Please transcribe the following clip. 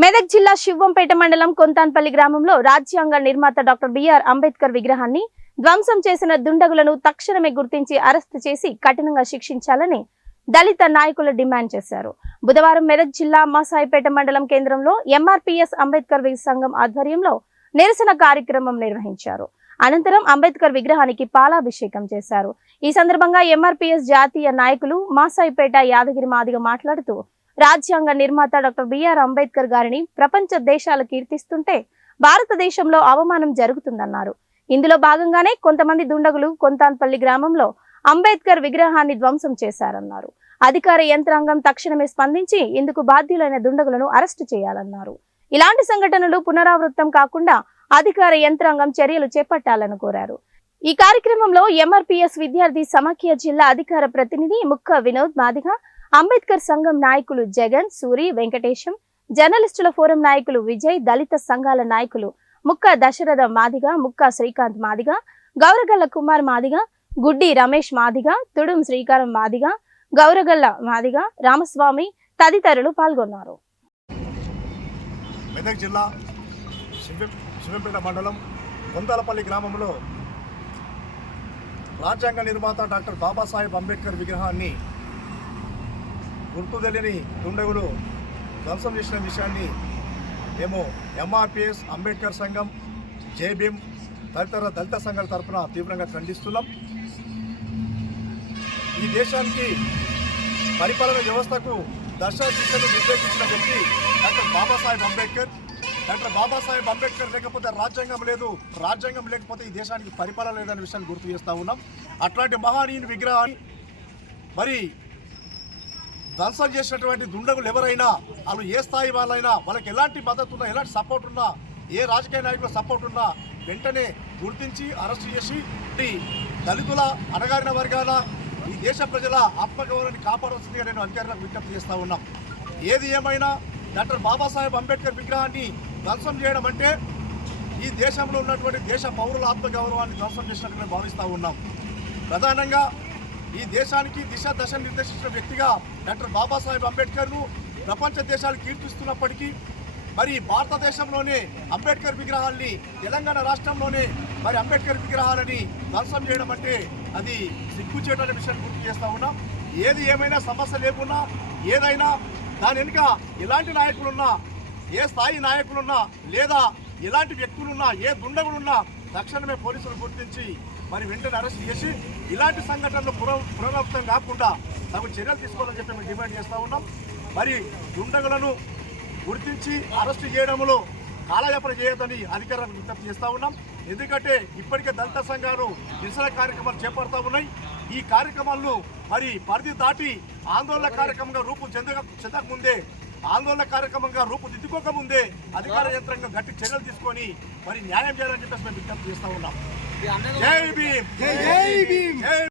మెదక్ జిల్లా శివంపేట మండలం కొంతాన్పల్లి గ్రామంలో రాజ్యాంగ నిర్మాత డాక్టర్ బిఆర్ అంబేద్కర్ విగ్రహాన్ని ధ్వంసం చేసిన దుండగులను తక్షణమే గుర్తించి అరెస్టు చేసి కఠినంగా శిక్షించాలని దళిత నాయకులు డిమాండ్ చేశారు. బుధవారం మెదక్ జిల్లా మాసాయిపేట మండలం కేంద్రంలో ఎంఆర్పీఎస్ అంబేద్కర్ సంఘం ఆధ్వర్యంలో నిరసన కార్యక్రమం నిర్వహించారు. అనంతరం అంబేద్కర్ విగ్రహానికి పాలాభిషేకం చేశారు. ఈ సందర్భంగా ఎంఆర్పీఎస్ జాతీయ నాయకులు మాసాయిపేట యాదగిరి మాదిగ మాట్లాడుతూ రాజ్యాంగ నిర్మాత డాక్టర్ బిఆర్ అంబేద్కర్ గారిని ప్రపంచ దేశాలు కీర్తిస్తుంటే భారతదేశంలో అవమానం జరుగుతుందన్నారు. ఇందులో భాగంగానే కొంతమంది దుండగులు కొంతాన్పల్లి గ్రామంలో అంబేద్కర్ విగ్రహాన్ని ధ్వంసం చేశారన్నారు. అధికార యంత్రాంగం తక్షణమే స్పందించి ఇందుకు బాధ్యులైన దుండగులను అరెస్టు చేయాలన్నారు. ఇలాంటి సంఘటనలు పునరావృతం కాకుండా అధికార యంత్రాంగం చర్యలు చేపట్టాలని కోరారు. ఈ కార్యక్రమంలో ఎంఆర్పీఎస్ విద్యార్థి సమాఖ్య జిల్లా అధికార ప్రతినిధి ముక్క వినోద్ మాదిగ, అంబేద్కర్ సంఘం నాయకులు జగన్, సూరి, వెంకటేశం, జర్నలిస్టుల ఫోరం నాయకులు విజయ్, దళిత సంఘాల నాయకులు ముక్క దశరథ మాదిగ, ముక్క శ్రీకాంత్ మాదిగ, గౌరగల్ల కుమార్ మాదిగ, గుడ్డి రమేష్ మాదిగ, తుడుం శ్రీకారం మాదిగ, గౌరగల్ల మాదిగ, రామస్వామి తదితరులు పాల్గొన్నారు. మెదక్ జిల్లా శివంపేట మండలం కొంతాలపల్లి గ్రామంలో రాజ్యాంగ నిర్మాత డాక్టర్ బాబాసాహెబ్ అంబేద్కర్ విగ్రహాన్ని గుర్తు తెలియని దుండగులు ధ్వంసం చేసిన విషయాన్ని మేము ఎంఆర్పీఎస్ అంబేద్కర్ సంఘం, జేబీఎం తదితర దళిత సంఘాల తరఫున తీవ్రంగా ఖండిస్తున్నాం. ఈ దేశానికి పరిపాలన వ్యవస్థకు దశ దిశలు నిర్దేశించిన వ్యక్తి డాక్టర్ బాబాసాహెబ్ అంబేద్కర్. డాక్టర్ బాబాసాహెబ్ అంబేద్కర్ లేకపోతే రాజ్యాంగం లేదు, రాజ్యాంగం లేకపోతే ఈ దేశానికి పరిపాలన లేదనే విషయాన్ని గుర్తు చేస్తూ ఉన్నాం. అట్లాంటి మహనీయుని విగ్రహాన్ని మరి ధ్వంసం చేసినటువంటి దుండగులు ఎవరైనా, వాళ్ళు ఏ స్థాయి వాళ్ళైనా, వాళ్ళకి ఎలాంటి మద్దతు ఉన్నా, ఎలాంటి సపోర్ట్ ఉన్నా, ఏ రాజకీయ నాయకుల సపోర్ట్ ఉన్నా వెంటనే గుర్తించి అరెస్టు చేసి దళితుల, అణగారిన వర్గాల, ఈ దేశ ప్రజల ఆత్మగౌరవాన్ని కాపాడాల్సిందిగా నేను అధికారులకు విజ్ఞప్తి చేస్తూ ఉన్నాం. ఏది ఏమైనా డాక్టర్ బాబాసాహెబ్ అంబేద్కర్ విగ్రహాన్ని ధ్వంసం చేయడం అంటే ఈ దేశంలో ఉన్నటువంటి దేశ పౌరుల ఆత్మగౌరవాన్ని ధ్వంసం చేసినట్టుగా భావిస్తూ ఉన్నాం. ప్రధానంగా ఈ దేశానికి దిశ దశ నిర్దేశించిన వ్యక్తిగా డాక్టర్ బాబాసాహెబ్ అంబేద్కర్ను ప్రపంచ దేశాలు కీర్తిస్తున్నప్పటికీ మరి భారతదేశంలోనే అంబేద్కర్ విగ్రహాల్ని, తెలంగాణ రాష్ట్రంలోనే మరి అంబేద్కర్ విగ్రహాలని ధ్వంసం చేయడం అంటే అది సిగ్గుచేటనే విషయాన్ని గుర్తు చేస్తూ ఉన్నాం. ఏది ఏమైనా సమస్య లేకున్నా, ఏదైనా దాని వెనుక ఎలాంటి నాయకులున్నా, ఏ స్థాయి నాయకులున్నా, లేదా ఎలాంటి వ్యక్తులున్నా, ఏ దుండగులున్నా తక్షణమే పోలీసులు గుర్తించి మరి వెంటనే అరెస్ట్ చేసి ఇలాంటి సంఘటనలు పునరావృతం కాకుండా తగు చర్యలు తీసుకోవాలని చెప్పి మేము డిమాండ్ చేస్తూ ఉన్నాం. మరి దుండగులను గుర్తించి అరెస్టు చేయడంలో కాలయాపన చేయొద్దని అధికారులకు విజ్ఞప్తి చేస్తూ ఉన్నాం. ఎందుకంటే ఇప్పటికే దళిత సంఘాలు నిరసన కార్యక్రమాలు చేపడతా ఉన్నాయి. ఈ కార్యక్రమాలను మరి పరిధి దాటి ఆందోళన కార్యక్రమంగా చెందకముందే, ఆందోళన కార్యక్రమంగా రూపుదిద్దుకోకముందే అధికార యంత్రాంగం గట్టి చర్యలు తీసుకొని మరి న్యాయం చేయాలని చెప్పేసి మేము విజ్ఞప్తి చేస్తూ ఉన్నాం. జై భీమ్.